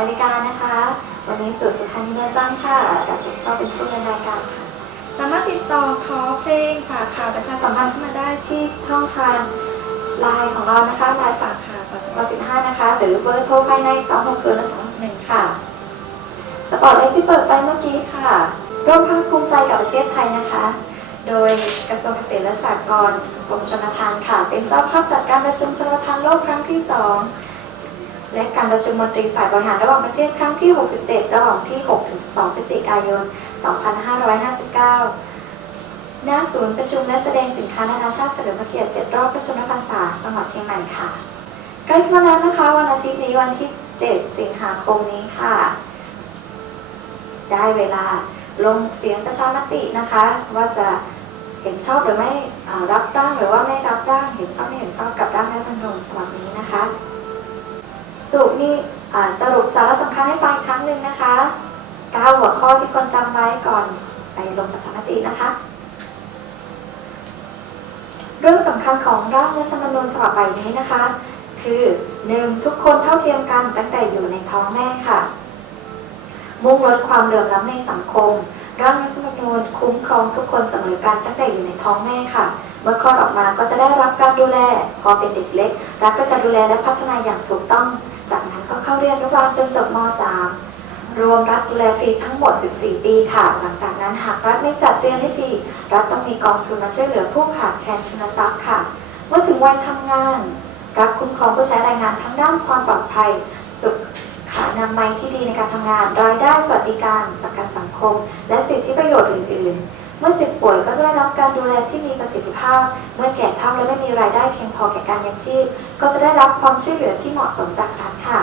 นาฬิกานะคะ วันนี้สู่สุธานีเนื้อจันทร์ค่ะเราจะชอบเป็นผู้ดำเนินรายการค่ะ สามารถติดต่อขอเพลงฝากข่าวประชาสัมพันธ์เข้ามาได้ที่ช่องทางไลน์ของเรานะคะไลน์ฝากข่าวสอนเฉพาะ15นะคะ หรือเบอร์โทรภายใน260และ261ค่ะ สปอร์ตไลท์ที่เปิดไปเมื่อกี้ค่ะ ร่วมภาคภูมิใจกับประเทศไทยนะคะ โดยกระทรวงเกษตรและสหกรณ์กรมชลประทานค่ะ เป็นเจ้าภาพจัดการประชุมชลประทานโลกครั้งที่2 และการประชุมมนตรีฝ่ายบริหารระหว่างประเทศครั้งที่ 67 ระหว่างที่ 6-12 พฤศจิกายน 2559ณศูนย์ประชุมและแสดงสินค้านานาชาติเฉลิมพระเกียรติ7รอบประชุมพรรษาจังหวัดเชียงใหม่ค่ะใกล้เข้ามาแล้วนะคะวันอาทิตย์นี้วันที่ 7 สิงหาคมนี้ค่ะ ได้เวลาลงเสียงประชามตินะคะ ว่าจะเห็นชอบหรือไม่รับร่างหรือว่าไม่รับร่างเห็นชอบไม่เห็นชอบกับร่างรัฐธรรมนูญฉบับนี้นะคะ สรุปนี่สรุปสาระสำคัญให้ฟังอีกครั้งหนึ่งนะคะ9หัวข้อที่คนจำไว้ก่อนไปลงประชามตินะคะ เรื่องสำคัญของร่างรัฐธรรมนูญฉบับใหม่นี้นะคะ คือ 1. ทุกคนเท่าเทียมกันตั้งแต่อยู่ในท้องแม่ค่ะ มุ่งลดความเหลื่อมล้ำในสังคม ร่างรัฐธรรมนูญคุ้มครองทุกคนเสมอกันตั้งแต่อยู่ในท้องแม่ค่ะเมื่อคลอดออกมาก็จะได้รับการดูแล พอเป็นเด็กเล็ก รัฐก็จะดูแลและพัฒนาอย่างถูกต้อง เข้าเรียนอนุบาลจนจบม .3 รวมรัฐดูแลฟรีทั้งหมด 14 ปีค่ะ หลังจากนั้นหากรัฐไม่จัดเรียนให้ฟรี รัฐต้องมีกองทุนมาช่วยเหลือผู้ขาดแคลนทุนทรัพย์ค่ะ เมื่อถึงวัยทำงาน รัฐคุ้มครองผู้ใช้แรงงานทั้งด้านความปลอดภัย สุขอนามัยที่ดีในการทำงาน รายได้สวัสดิการ ประกันสังคม และสิทธิประโยชน์อื่น ๆเมื่อเจ็บป่วยก็จะได้รับการดูแลที่มีประสิทธิภาพ เมื่อแก่เฒ่าและไม่มีรายได้เพียงพอแก่การยังชีพ ก็จะได้รับความช่วยเหลือที่เหมาะสมจากรัฐค่ะ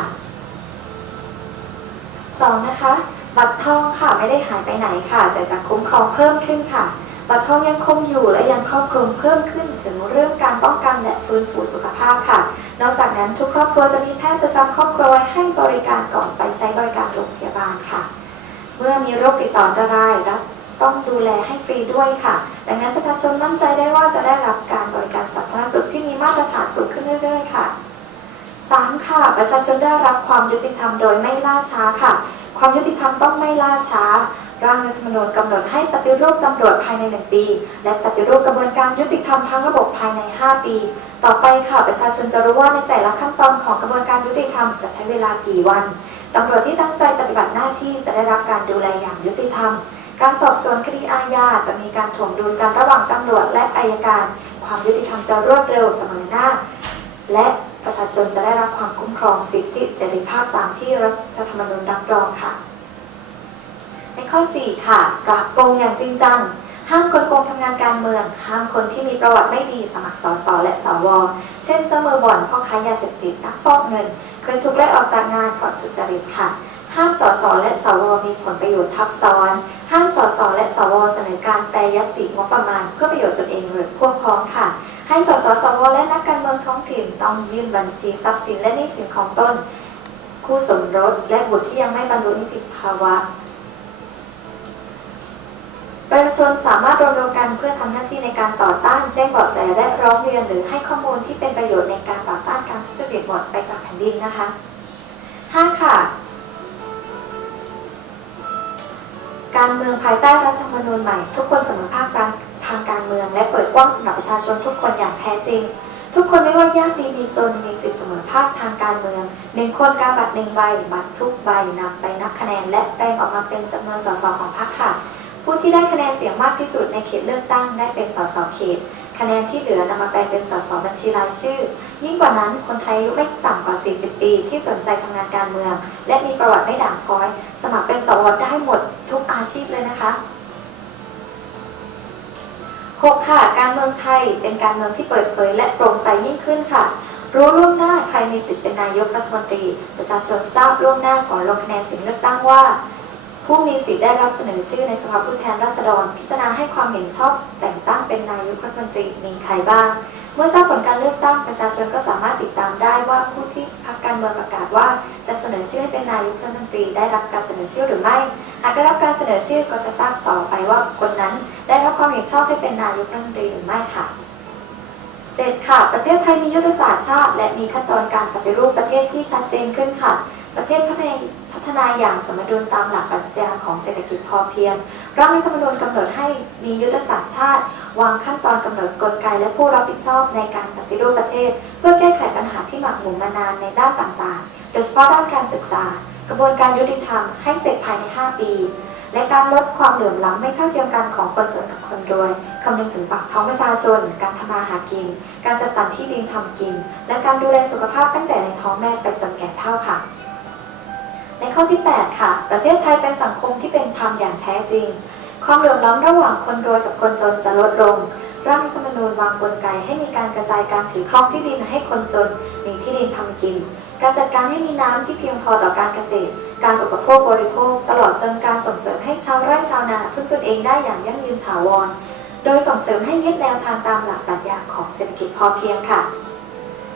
สองนะคะบัตรทองค่ะไม่ได้หายไปไหนค่ะ แต่จะคุ้มครองเพิ่มขึ้นค่ะบัตรทองยังคงอยู่และยังครอบคลุมเพิ่มขึ้นถึงเรื่องการป้องกันและฟื้นฟูสุขภาพค่ะ นอกจากนั้นทุกครอบครัวจะมีแพทย์ประจำครอบครัวให้บริการก่อนไปใช้บริการโรงพยาบาลค่ะ เมื่อมีโรคติดต่ออันตรายรัฐต้องดูแลให้ฟรีด้วยค่ะ ดังนั้นประชาชนมั่นใจได้ว่าจะได้รับการบริการสาธารณสุขที่มีมาตรฐานสูงขึ้นเรื่อยๆค่ะ ค่ะ ประชาชนได้รับความยุติธรรมโดยไม่ล่าช้าค่ะ ความยุติธรรมต้องไม่ล่าช้า ร่างรัฐธรรมนูญกำหนดให้ปฏิรูปตำรวจภายใน 1 ปี และปฏิรูปกระบวนการยุติธรรมทั้งระบบภายใน 5 ปี ต่อไปค่ะประชาชนจะรู้ว่าในแต่ละขั้นตอนของกระบวนการยุติธรรมจะใช้เวลากี่วันตำรวจที่ตั้งใจปฏิบัติหน้าที่จะได้รับการดูแลอย่างยุติธรรม การสอบสวนคดีอาญาจะมีการถ่วงดุลกันระหว่างตำรวจและอายการ ความยุติธรรมจะรวดเร็วเสมอหน้า และ ประชาชนจะได้รับความคุ้มครองสิทธิเสรีภาพตามที่รัฐธรรมนูญรับรองค่ะ ในข้อ 4 ค่ะปราบโกงอย่างจริงจังห้ามคนโกงทำงานการเมือง ห้ามคนที่มีประวัติไม่ดีสมัครสสและสว เช่นเจ้ามือบ่อนพ่อค้ายาเสพติดนักฟอกเงิน เคยถูกไล่ออกจากงานเพราะทุจริตค่ะ ห้ามสสและสวมีผลประโยชน์ทับซ้อน ห้ามสสและสวเสนอการแปรยติงบประมาณ เพื่อประโยชน์ตนเองหรือพวกพ้องค่ะ ให้สสสวและนักการเมืองท้องถิ่นต้องยื่นบัญชีทรัพย์สินและหนี้สินของตนคู่สมรสและบุตรที่ยังไม่บรรลุนิติภาวะประชาชนสามารถรวมตัวกันเพื่อทำหน้าที่ในการต่อต้านแจ้งเบาะแสและร้องเรียนหรือให้ข้อมูลที่เป็นประโยชน์ในการต่อต้านการทุจริตหมดไปจากแผ่นดินนะคะ 5. ค่ะ การเมืองภายใต้รัฐธรรมนูญใหม่ ทุกคนเสมอภาคการ ทางการเมือง และเปิดกว้างสำหรับประชาชนทุกคนอย่างแท้จริง ทุกคนไม่ว่ายากดีมีจนมีสิทธิเสมอภาคทางการเมืองหนึ่งคนกาบัตรหนึ่งใบบัตรทุกใบนำไปนับคะแนน และแปลงออกมาเป็นจำนวนสสของพรรคค่ะ ผู้ที่ได้คะแนนเสียงมากที่สุดในเขตเลือกตั้งได้เป็นสสเขตคะแนนที่เหลือนำมาแปลงเป็นสสบัญชีรายชื่อ ยิ่งกว่านั้นคนไทยอายุไม่ต่ำกว่า 40 ปี ที่สนใจทำงานการเมือง และมีประวัติไม่ด่างพ้อย สมัครเป็นสวได้หมดทุกอาชีพเลยนะคะ 6. ค่ะ การเมืองไทยเป็นการเมืองที่เปิดเผย และโปร่งใสยิ่งขึ้นค่ะ รู้ล่วงหน้าใครมีสิทธิ์เป็นนายกรัฐมนตรี ประชาชนทราบล่วงหน้าก่อนลงคะแนนเสียงเลือกตั้งว่า ผู้มีสิทธิ์ได้รับเสนอชื่อในสภาผู้แทนราษฎร พิจารณาให้ความเห็นชอบแต่งตั้งเป็นนายกรัฐมนตรีมีใครบ้าง เมื่อทราบผลการเลือกตั้งประชาชนก็สามารถติดตามได้ว่าผู้ที่พรรคการเมืองประกาศว่า จะเสนอชื่อให้เป็นนายกรัฐมนตรีได้รับการเสนอชื่อหรือไม่ หากได้รับการเสนอชื่อก็จะทราบต่อไปว่าคนนั้นได้รับความเห็นชอบให้เป็นนายกรัฐมนตรีหรือไม่ค่ะ7ค่ะ ประเทศไทยมียุทธศาสตร์ชาติ และมีขั้นตอนการปฏิรูปประเทศที่ชัดเจนขึ้นค่ะ ประเทศพัฒนาพัฒนาอย่างสมดุลตามหลักปรัชญาของเศรษฐกิจพอเพียงร่างรัฐธรรมนูญกำหนดให้มียุทธศาสตร์ชาติ วางขั้นตอนกำหนดกลไกและผู้รับผิดชอบในการปฏิรูปประเทศ เพื่อแก้ไขปัญหาที่หมักหมมมานานในด้านต่างๆ โดยเฉพาะด้านการศึกษา กระบวนการยุติธรรมให้เสร็จภายใน 5 ปีและการลดความเหลื่อมล้ำไม่เท่าเทียมกันของคนจนกับคนรวย คำนึงถึงปากท้องประชาชน การทำมาหากิน การจัดสรรที่ดินทำกิน และการดูแลสุขภาพตั้งแต่ในท้องแม่ไปจนแก่เฒ่าค่ะ ในข้อที่ 8 ค่ะ ประเทศไทยเป็นสังคมที่เป็นธรรมอย่างแท้จริง ความเหลื่อมล้ำระหว่างคนรวยกับคนจนจะลดลง ร่างรัฐธรรมนูญวางกลไกให้มีการกระจายการถือครองที่ดินให้คนจน มีที่ดินทำกิน การจัดการให้มีน้ำที่เพียงพอต่อการเกษตร การอุปโภคบริโภค ตลอดจนการส่งเสริมให้ชาวไร่ชาวนาพึ่งตนเองได้อย่างยั่งยืนถาวร โดยส่งเสริมให้ยึดแนวทางตามหลักปรัชญาของเศรษฐกิจพอเพียงค่ะ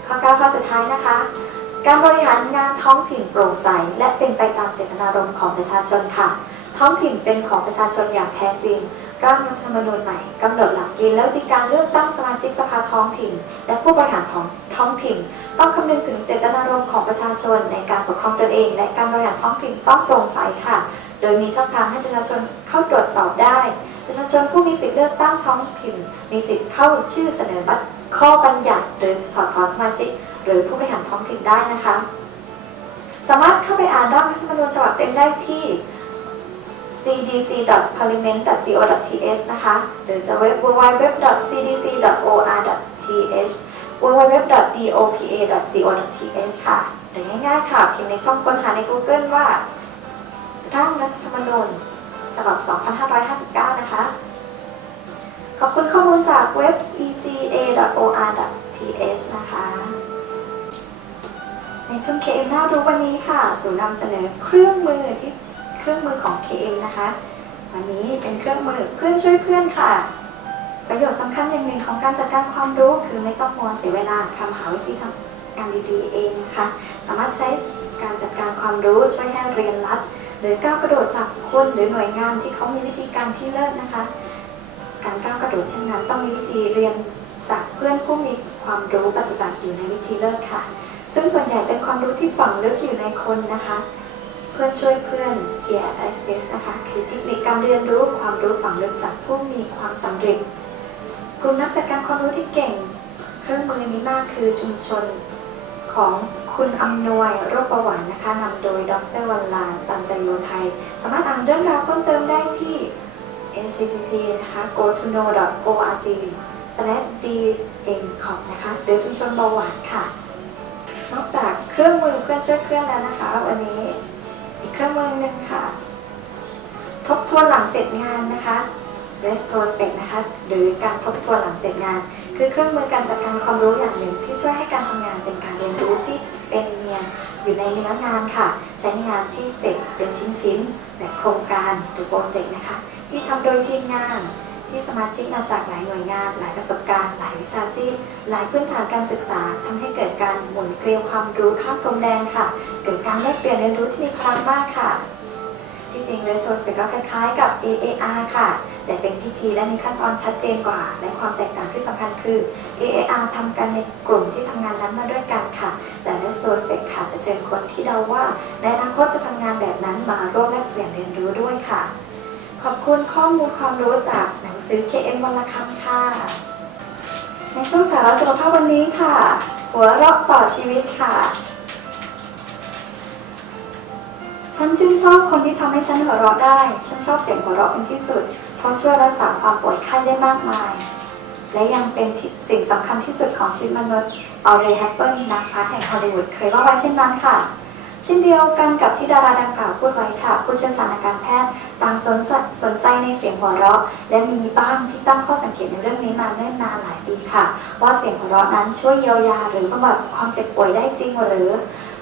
ข้อ9ข้อสุดท้ายนะคะ การบริหารงานท้องถิ่นโปร่งใสและเป็นไปตามเจตนารมณ์ของประชาชนค่ะ ท้องถิ่นเป็นของประชาชนอย่างแท้จริง ร่างรัฐธรรมนูญใหม่กำหนดหลักเกณฑ์และวิธีการเลือกตั้งสมาชิกสภาท้องถิ่น และผู้บริหารของท้องถิ่น ต้องคำนึงถึงเจตนารมณ์ของประชาชนในการปกครองตนเอง และการบริหารท้องถิ่นต้องโปร่งใสค่ะ โดยมีช่องทางให้ประชาชนเข้าตรวจสอบได้ ประชาชนผู้มีสิทธิเลือกตั้งท้องถิ่น มีสิทธิเข้าชื่อเสนอบัตรข้อบัญญัติหรือถอดถอนสมาชิก หรือผู้บริหารท้องถิ่นได้นะคะ สามารถเข้าไปอ่านร่างรัฐธรรมนูญฉบับเต็มได้ที่ cdc.parliament.go.th นะคะ หรือจะเว็บ www.cdc.or.th www.dopa.go.th ค่ะ หรือง่ายๆค่ะพิมพ์ในช่องค้นหาใน Google ว่า ร่างรัฐธรรมนูญฉบับ 2559 นะคะ ขอบคุณข้อมูลจากเว็บ ega.or.th นะคะ ในช่วง KM น่ารู้วันนี้ค่ะศูนย์นำเสนอเครื่องมือที่เครื่องมือของ KM นะคะ วันนี้เป็นเครื่องมือเพื่อนช่วยเพื่อนค่ะ ประโยชน์สำคัญอย่างหนึ่งของการจัดการความรู้คือไม่ต้องมัวเสียเวลาทำหาวิธีทำงานดีๆเองนะคะ สามารถใช้การจัดการความรู้ช่วยให้เรียนรัดหรือก้าวกระโดดจากคนหรือหน่วยงานที่เขามีวิธีการที่เลิศนะคะ การก้าวกระโดดเช่นนั้นต้องมีวิธีเรียนจากเพื่อนผู้มีความรู้ปฏิบัติอยู่ในวิธีเลิศค่ะ ซึ่งส่วนใหญ่เป็นความรู้ที่ฝังลึกอยู่ในคนนะคะ เพื่อนช่วยเพื่อน p e a s s นะคะคือเทคนิคการเรียนรู้ความรู้ฝังลึกจากผู้มีความสำเร็จกลุ่มนักจัดการความรู้ที่เก่ง เครื่องมือนี้มากคือชุมชนของคุณอำนวยโรคประวัตินะคะนำโดยดรวันลาตันเตโยไทย สามารถอ่านเรื่องราวเพิ่มเติมได้ที่ http นะคะ go to know org dmcom นะคะหรือชุมชนเบาหวานค่ะ นอกจากเครื่องมือเพื่อนช่วยเพื่อนแล้วนะคะ วันนี้อีกเครื่องมือหนึ่งค่ะ ทบทวนหลังเสร็จงานนะคะ retrospect นะคะ หรือการทบทวนหลังเสร็จงาน คือเครื่องมือการจัดการความรู้อย่างหนึ่ง ที่ช่วยให้การทำงานเป็นการเรียนรู้ที่เป็นเนียนอยู่ในเนื้องานค่ะ ใช้ในงานที่เสร็จเป็นชิ้นๆแบบโครงการหรือโปรเจกต์นะคะ ที่ทำโดยทีมงาน ที่สมาชิกมาจากหลายหน่วยงาน หลายประสบการณ์ หลายวิชาชีพ หลายพื้นฐานการศึกษาทำให้เกิดการหมุนเกลียวความรู้ข้ามพรมแดนค่ะ เกิดการแลกเปลี่ยนเรียนรู้ที่มีพลังมากค่ะ ที่จริง retrospect ก็คล้ายๆกับ AAR ค่ะ แต่เป็นพิธีและมีขั้นตอนชัดเจนกว่า และความแตกต่างที่สำคัญคือ AAR ทำกันในกลุ่มที่ทำงานนั้นมาด้วยกันค่ะ แต่ retrospect ค่ะจะเชิญคนที่เดาว่าในอนาคตจะทำงานแบบนั้นมาร่วมแลกเปลี่ยนเรียนรู้ด้วยค่ะ ขอบคุณข้อมูลความรู้จากหนังสือ KM วันละคำค่ะ ในช่วงสาระสุขภาพวันนี้ค่ะ หัวเราะต่อชีวิตค่ะ ฉันชื่นชอบคนที่ทำให้ฉันหัวเราะได้ ฉันชอบเสียงหัวเราะเป็นที่สุด เพราะช่วยรักษาความปวยไข้ได้มากมาย และยังเป็นสิ่งสำคัญที่สุดของชีวิตมนุษย์ออเรย์แฮปเปิลนักพากย์แห่งฮอลลีวูดเคยว่าไว้เช่นนั้นค่ะ ช่นเดียวกันกับที่ดาราดังกล่าวพูดไว้ค่ะ ผู้เชี่ยวชาญการแพทย์ต่างสนใจสนใจในเสียงหัวเราะ และมีบ้างที่ตั้งข้อสังเกตในเรื่องนี้มาเนิ่นนานหลายปีค่ะ ว่าเสียงหัวเราะนั้นช่วยเยียวยาหรือบำบัดความเจ็บป่วยได้จริงหรือ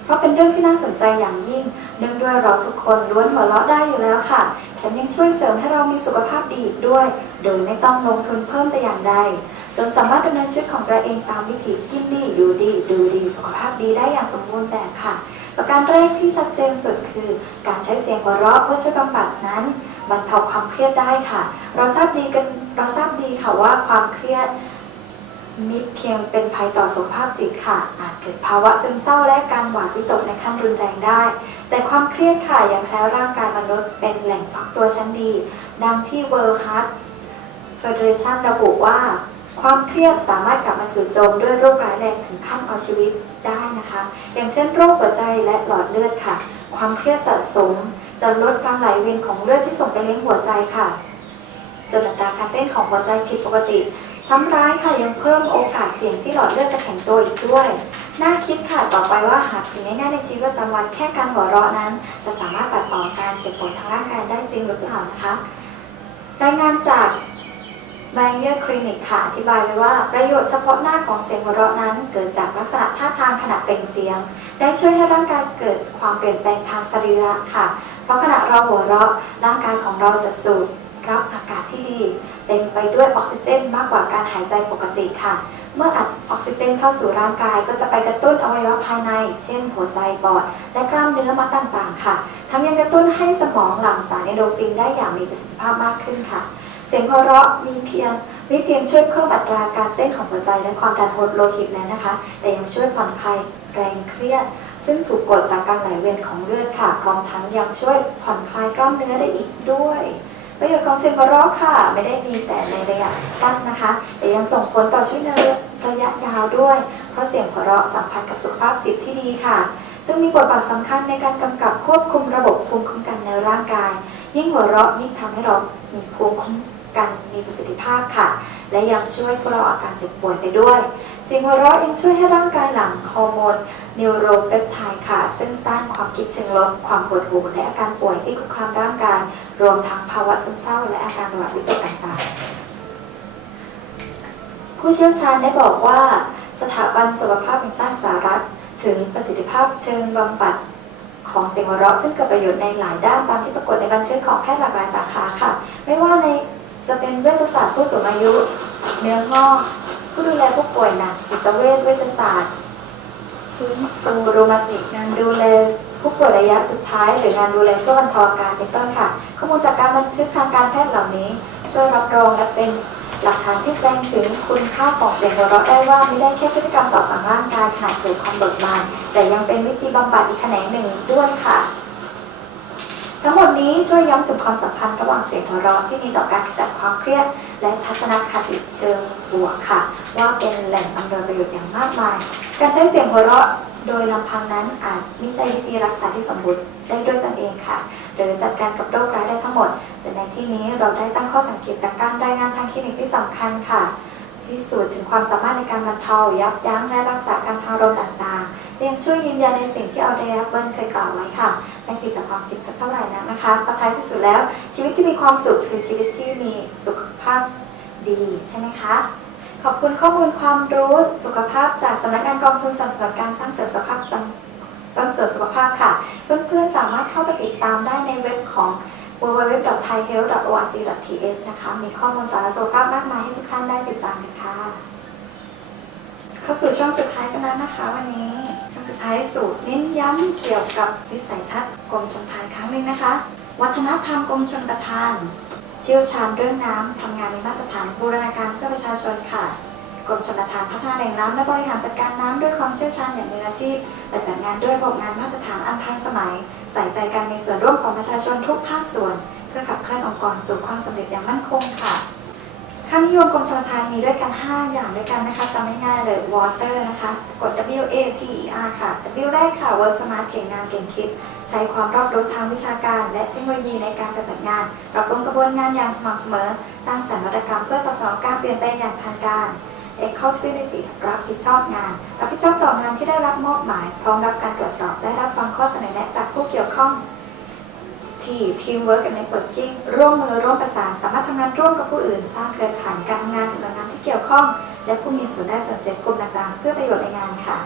เพราะเป็นเรื่องที่น่าสนใจอย่างยิ่งเนื่องด้วยเราทุกคนล้วนหัวเราะได้อยู่แล้วค่ะแถมยังช่วยเสริมให้เรามีสุขภาพดีอีกด้วย โดยไม่ต้องลงทุนเพิ่มแต่อย่างใดจนสามารถดำเนินชีวิตของตัวเองตามวิถีกินดีอยู่ดี ดูดีสุขภาพดีได้อย่างสมบูรณ์แบบค่ะ ประการแรกที่ชัดเจนสุดคือ การใช้เสียงหัวเราะเพื่อช่วยบำบัดนั้นบรรเทาความเครียดได้ค่ะ เราทราบดีกันเราทราบดีค่ะว่าความเครียดมิเพียงเป็นภัยต่อสุขภาพจิตค่ะ อาจเกิดภาวะซึมเศร้าและการหวาดวิตกในขั้นรุนแรงได้ แต่ความเครียดค่ะยังใช้ร่างกายมนุษย์เป็นแหล่งฝักตัวชั้นดี ดังที่ World Heart Federation ระบุว่า ความเครียดสามารถกลับมาจู่โจมด้วยโรคร้ายแรงถึงขั้นเอาชีวิต ได้นะคะ อย่างเช่นโรคหัวใจและหลอดเลือดค่ะ ความเครียดสะสมจะลดการไหลเวียนของเลือดที่ส่งไปเลี้ยงหัวใจค่ะ จนอัตราการเต้นของหัวใจผิดปกติซ้ำร้ายค่ะยังเพิ่มโอกาสเสี่ยงที่หลอดเลือดจะแข็งตัวอีกด้วย น่าคิดค่ะต่อไปว่าหากสิ่งง่ายๆในชีวิตประจำวันแค่การหัวเราะนั้น จะสามารถปัดเป่าการเจ็บปวดทางร่างกายได้จริงหรือเปล่านะคะรายงานจาก b a y e r Clinic ค่ะอธิบายไว้ว่าประโยชน์เฉพาะหน้าของเสียงหัวเราะนั้น เกิดจากลักษณะท่าทางขณะเปล่งเสียง ได้ช่วยให้ร่างกายเกิดความเปลี่ยนแปลงทางสรีระค่ะ เพราะขณะเราหัวเราะร่างกายของเราจะสูดรับอากาศที่ดี เต็มไปด้วยออกซิเจนมากกว่าการหายใจปกติค่ะ เมื่ออัดออกซิเจนเข้าสู่ร่างกายก็จะไปกระตุ้นอวัยวะภายใน เช่น หัวใจปอด และกล้ามเนื้อมัดต่างๆ ค่ะทั้งยังกระตุ้นให้สมองหลั่งสารเอนโดรฟินได้อย่างมีประสิทธิภาพมากขึ้นค่ะ เสียงหัวเราะมีเพียงไม่เพียงช่วยเพิ่มอัตราการเต้นของหัวใจและความดันโลหิตแล้วนะคะ แต่ยังช่วยผ่อนคลายแรงเครียด ซึ่งถูกกดจากการไหลเวียนของเลือดค่ะพร้อมทั้งยังช่วยผ่อนคลายกล้ามเนื้อได้อีกด้วยประโยชน์ของเสียงหัวเราะค่ะ ไม่ได้มีแต่ในระยะสั้นนะคะ แต่ยังส่งผลต่อชีวิตในระยะยาวด้วย เพราะเสียงหัวเราะสัมพันธ์กับสุขภาพจิตที่ดีค่ะ ซึ่งมีบทบาทสำคัญในการกำกับควบคุมระบบภูมิคุ้มกันในร่างกาย ยิ่งหัวเราะยิ่งทำให้เรามีภูมิคุ้ม กันมีประสิทธิภาพค่ะ และยังช่วยทุเลาอาการเจ็บป่วยไปด้วยเสียงหัวเราะยังช่วยให้ร่างกายหลั่งฮอร์โมนนิวโรเปปไทด์ค่ะ ซึ่งต้านความคิดเชิงลบความปวดหัวและอาการป่วยที่คุกคามร่างกาย รวมทั้งภาวะซึมเศร้าและอาการหวาดวิตกต่างๆ ผู้เชี่ยวชาญได้บอกว่า สถาบันสุขภาพแห่งชาติสหรัฐ ถึงประสิทธิภาพเชิงบำบัดของเสียงหัวเราะซึ่งเกิดประโยชน์ในหลายด้านตามที่ปรากฏในบันทึกของแพทย์หลากหลายสาขาค่ะ ไม่ว่าใน จะเป็นเวชศาสตร์ผู้สูงอายุ เนื้องอกผู้ดูแลผู้ป่วยหนักจิตเวชเวชศาสตร์ฟื้นฟูรูมาติกงานดูแลผู้ป่วยระยะสุดท้าย หรืองานดูแลเพื่อบรรเทาอาการเป็นต้นค่ะ ข้อมูลจากการบันทึกทางการแพทย์เหล่านี้ ช่วยรับรองและเป็นหลักฐานที่แสดงถึงคุณค่าของเสียงหัวเราะได้ว่าไม่ได้แค่พฤติกรรมต่อสารร่างกายขณะเกิดความเบิกบานแต่ยังเป็นวิธีบำบัดอีกแขนงหนึ่งด้วยค่ะ ทั้งหมดนี้ช่วยย้ำถึงความสัมพันธ์ระหว่างเสียงหัวเราะที่มีต่อการขจัดความเครียด และทัศนคติเชิงบวกค่ะ ว่าเป็นแหล่งอำนวยประโยชน์อย่างมากมาย การใช้เสียงหัวเราะโดยลำพังนั้นอาจไม่ใช่วิธีรักษาที่สมบูรณ์ได้ด้วยตนเองค่ะ หรือจัดการกับโรคร้ายได้ทั้งหมด แต่ในที่นี้เราได้ตั้งข้อสังเกตจากการรายงานทางคลินิกที่สำคัญค่ะพิสูจน์ถึงความสามารถในการบรรเทายับยั้งและรักษาการทางลมต่าง ๆและยังช่วยยืนยันในสิ่งที่เออเดรียเบิร์นเคยกล่าวไว้ค่ะไม่ผิดจากความจริงสักเท่าไหร่นักนะคะประท้ายที่สุดแล้ว ชีวิตที่มีความสุขคือชีวิตที่มีสุขภาพดีใช่ไหมคะขอบคุณข้อมูลความรู้สุขภาพจากสำนักงานกองทุนสนับสนุนการสร้างเสริมสุขภาพตั้งตั้งเสริมสุขภาพค่ะ เพื่อนๆสามารถเข้าไปติดตามได้ในเว็บของ www.thaihealth.org.th นะคะมีข้อมูลสารสุขภาพมากมายให้ทุกท่านได้ติดตามกันค่ะ เข้าสู่ช่วงสุดท้ายกันแล้วนะคะวันนี้ สุดท้ายสูตรเน้นย้ำเกี่ยวกับวิสัยทัศน์กรมชลประทานครั้งหนึ่งนะคะ วัฒนธรรมกรมชลประทาน เชี่ยวชาญเรื่องน้ำทำงานในมาตรฐานบูรณาการเพื่อประชาชนค่ะกรมชลประทานพัฒนาแหล่งน้ำและบริหารจัดการน้ำด้วยความเชี่ยวชาญอย่างมืออาชีพปฏิบัติงานด้วยระบบงานมาตรฐานอันทันสมัย ใส่ใจการมีส่วนร่วมของประชาชนทุกภาคส่วน เพื่อขับเคลื่อนองค์กรสู่ความสำเร็จอย่างมั่นคงค่ะ ค่านิยมกรมชลประทานมีด้วยกัน 5 อย่างด้วยกันนะคะจำง่ายๆเลย water นะคะสะกด W A T E R ค่ะ W แรกค่ะ work smart เก่งงานเก่งคิด ใช้ความรอบรู้ทางวิชาการ และเทคโนโลยีในการปฏิบัติงานปรับปรุงกระบวนงานอย่างสม่ำเสมอ สร้างสรรค์นวัตกรรมเพื่อตอบสนองการเปลี่ยนแปลงอย่างทันการ accountability รับผิดชอบงาน รับผิดชอบต่องานที่ได้รับมอบหมาย พร้อมรับการตรวจสอบ และรับฟังข้อเสนอแนะจากผู้เกี่ยวข้อง ที่ teamwork and networking ร่วมมือร่วมประสานสามารถทำงานร่วมกับผู้อื่น สร้างเครือข่ายการทำงานกับหน่วยงานที่เกี่ยวข้อง และผู้มีส่วนได้ส่วนเสียกลุ่มต่างๆ เพื่อประโยชน์ในงานค่ะ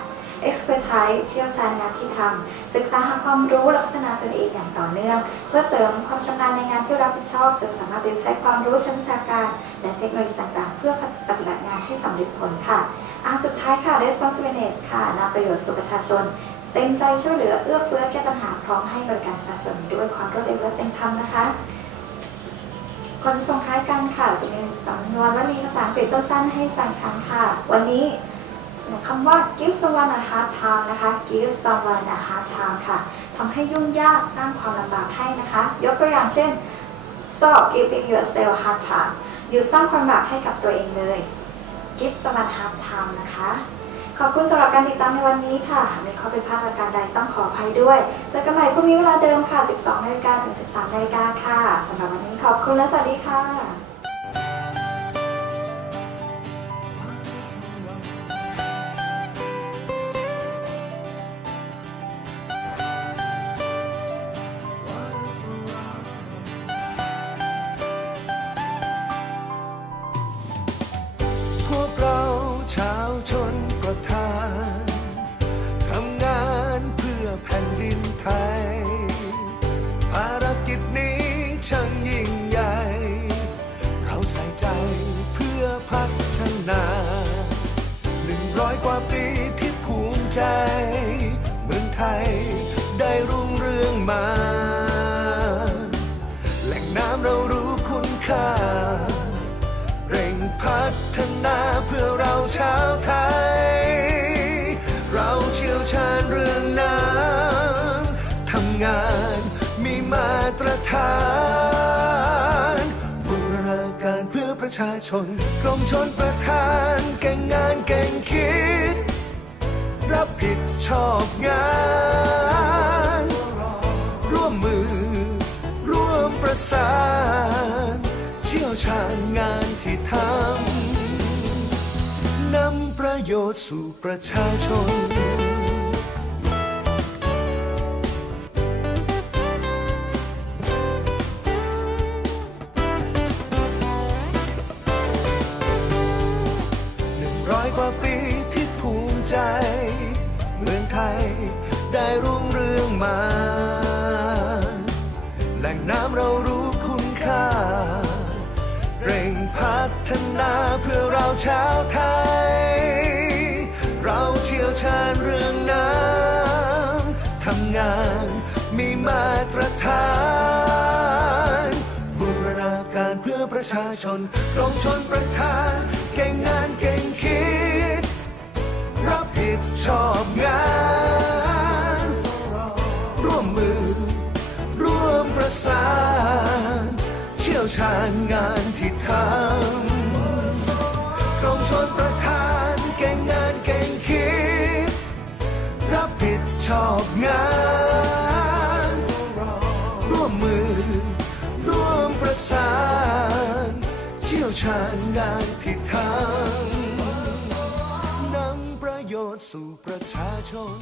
expertise เชี่ยวชาญงานที่ทำศึกษาหาความรู้และพัฒนาตนเองอย่างต่อเนื่อง เพื่อเสริมความชำนาญในงานที่รับผิดชอบ จนสามารถเรียนใช้ความรู้เชิงวิชาการ และเทคโนโลยีต่างๆ เพื่อปฏิบัติงานให้สำเร็จผลค่ะอันสุดท้ายค่ะ responsiveness ค่ะนำประโยชน์สู่ประชาชน เต็มใจช่วยเหลือเอื้อเฟื้อแก้ปัญหาพร้อมให้บริการประชาชนด้วยความรวดเร็วและเป็นธรรมนะคะคนส่งท้ายกันค่ะจะมีสำนวนวลีภาษาอังกฤษสั้นๆให้ฟังกันค่ะ วันนี้สำหรับคำว่า give someone a hard time นะคะ give someone a hard time ค่ะทำให้ยุ่งยากสร้างความลำบากให้นะคะ ยกตัวอย่างเช่น stop giving yourself a hard time หยุดสร้างความลำบากให้กับตัวเองเลย give someone a hard time นะคะ ขอบคุณสำหรับการติดตามในวันนี้ค่ะ หากมีข้อผิดพลาดประการใดต้องขออภัยด้วย เจอกันใหม่พรุ่งนี้เวลาเดิมค่ะ 12นาฬิกาถึง 13นาฬิกาค่ะ สำหรับวันนี้ขอบคุณและสวัสดีค่ะ ชาวไทย เราเชี่ยวชาญเรื่องน้ำทำงานมีมาตรฐานบูรณาการเพื่อประชาชนกรมชนประทานเก่งงานเก่งคิด รับผิดชอบงาน ร่วมมือ ร่วมประสาน เชี่ยวชาญงานที่ทำนำ ประโยชน์สู่ประชาชน หนึ่งร้อยกว่าปีที่ภูมิใจ เมืองไทยได้รุ่งเรืองมา แหล่งน้ำเรารู้คุณค่า เร่งพัฒนาเพื่อเราชาวไทย เชี่ยวชาญเรื่องน้ำทำงานมีมาตรฐานบูรณาการเพื่อประชาชนกรมชนประทาน เก่งงานเก่งคิด รับผิดชอบงาน ร่วมมือ ร่วมประสาน เชี่ยวชาญงานที่ทำกรมชนประทาน งานร่วมมือ ร่วมประสาน เชี่ยวชาญงานที่ทำนำประโยชน์สู่ประชาชน